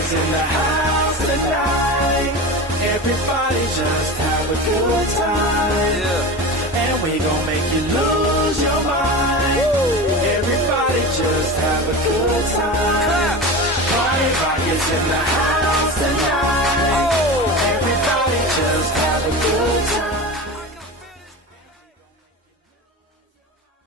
is in the house tonight. Everybody just have a good time. Yeah. And we gon' make you lose your mind. Woo. Everybody just have a good time. Clap. Party Rock is in the house tonight.